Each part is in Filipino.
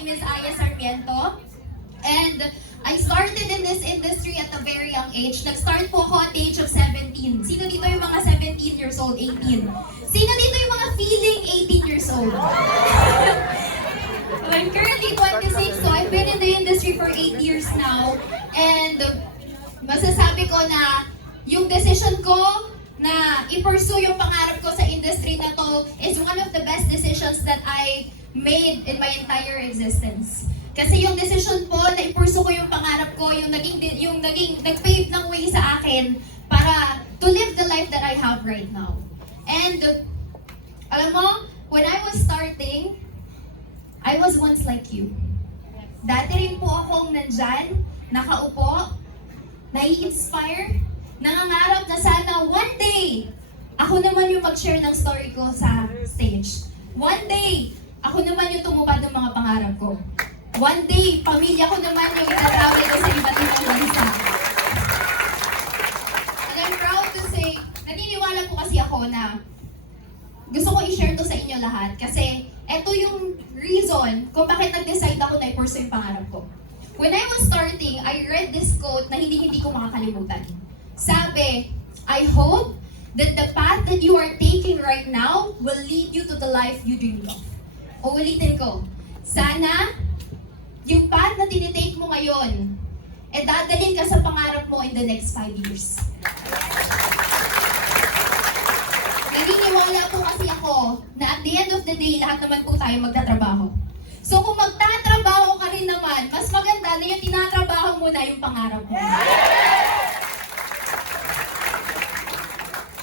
name is Aya Sarmiento. And I started in this industry at a very young age. Nag-start po ako at the age of 17. Sino dito yung mga 17 years old, 18? Sino dito yung mga feeling 18 years old? I'm currently 26, so I've been in the industry for 8 years now. And masasabi ko na yung decision ko na i-pursue yung pangarap ko sa industry na to is one of the best decisions that I made in my entire existence. Kasi yung decision po na i-pursue ko yung pangarap ko, yung nag-pave ng way sa akin para to live the life that I have right now. And alam mo, when I was starting, I was once like you. Dati rin po akong nandyan, nakaupo, nai-inspire, nangangarap na sana one day, ako naman yung mag-share ng story ko sa stage. One day, ako naman yung tumupad ng mga pangarap ko. One day, pamilya ko naman yung itatravel ko sa iba't ibang bansa. And I'm proud to say, naniniwala po kasi ako na gusto ko i-share to sa inyo lahat kasi ito yung reason kung bakit nag-decide ako na i-pursue yung pangarap ko. When I was starting, I read this quote na hindi ko makakalimutan. Sabi, I hope that the path that you are taking right now will lead you to the life you dreamed of. Uulitin ko, sana yung path na tinitake mo ngayon, dadalhin ka sa pangarap mo in the next 5 years. Naniniwala po kasi ako na at the end of the day, lahat naman po tayo magtatrabaho. So kung magtatrabaho ka rin naman, mas maganda na yung tinatrabaho mo na yung pangarap mo.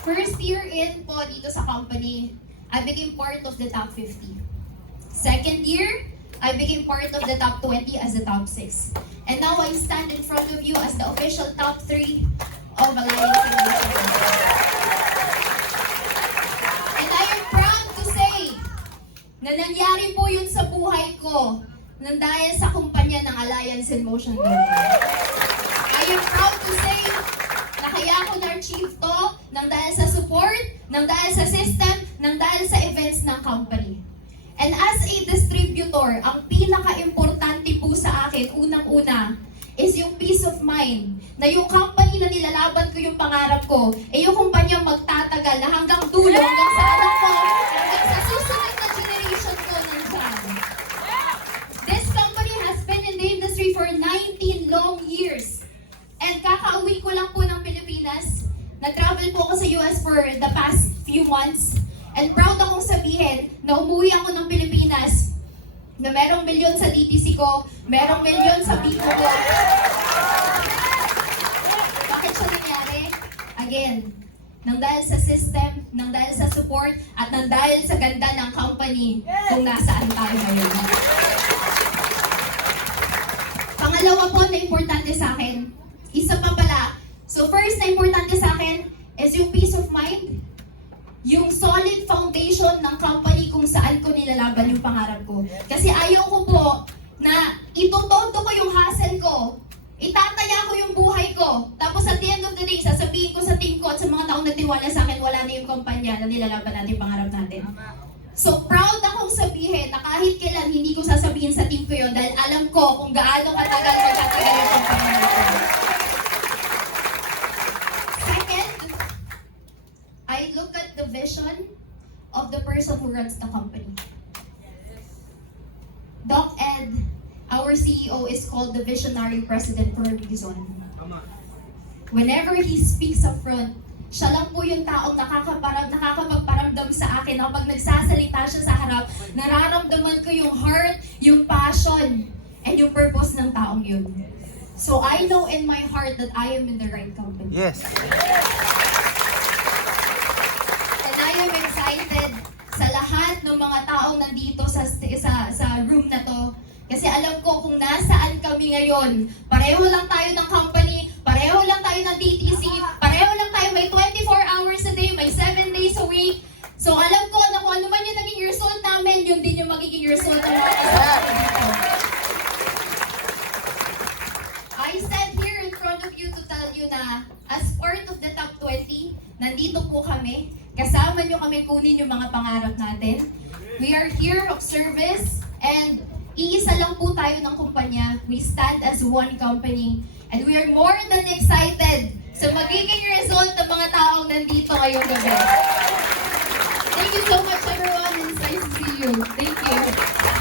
First year in po dito sa company, I became part of the top 50. Second year, I became part of the top 20 as the top 6. And now I stand in front of you as the official top 3 of Alliance Innovation. And I am proud to say na nangyari po yun sa buhay ko nang dahil sa kumpanya ng Alliance in Motion Global. I am proud to say na kaya ako na-achieve to nang dahil sa support, nang dahil sa system, nang dahil sa events ng company. And as a distributor, ang pinaka-importante po sa akin, unang-una, is yung peace of mind. Na yung company na nilalaban ko yung pangarap ko, yung kumpanyang magtatagal na hanggang dulo, hanggang sa anak ko, hanggang sa susunod na generation ko nandyan. This company has been in the industry for 19 long years. And kakauwi ko lang po ng Pilipinas. Nag-travel po ako sa US for the past few months. And proud akong sabihin na umuwi ako ng Pilipinas na merong milyon sa DTC ko, merong milyon sa Biko ko. Bakit siya nangyari? Again, nang dahil sa system, nang dahil sa support, at nang dahil sa ganda ng company kung nasaan tayo ngayon. Pangalawa po na importante sa akin, isa pa pala. So first na importante sa akin is yung peace of mind. Yung solid foundation ng company kung saan ko nilalaban yung pangarap ko. Kasi ayaw ko po na itutodo ko yung hustle ko, itataya ko yung buhay ko, tapos at the end of the day, sasabihin ko sa team ko at sa mga taong nagtiwala sa akin, wala na yung kumpanya na nilalaban natin yung pangarap natin. So proud akong sabihin na kahit kailan hindi ko sasabihin sa team ko yun dahil alam ko kung gaano katagal magtatagal yung kumpanya natin. I look at the vision of the person who runs the company. Doc Ed, our CEO, is called the visionary president for a reason. Whenever he speaks up front, siya lang po yung taong nakakapagparamdam sa akin na kapag nagsasalita siya sa harap, nararamdaman ko yung heart, yung passion, and yung purpose ng taong yun. So I know in my heart that I am in the right company. Yes. I am excited sa lahat ng mga taong nandito sa room na to. Kasi alam ko kung nasaan kami ngayon. Pareho lang tayo ng company, pareho lang tayo ng DTC, pareho lang tayo may 24 hours a day, may 7 days a week. So alam ko na kung ano man yung naging result namin, yun din yung magiging result ng mga kasama dito. I stand here in front of you to tell you na as part of the top 20, nandito po kami. Kasama nyo kami kunin yung mga pangarap natin. We are here of service and Iisa lang po tayo ng kumpanya. We stand as one company. And we are more than excited sa magiging result ng mga taong nandito ngayong gabi. Thank you so much everyone and it's nice to see you. Thank you.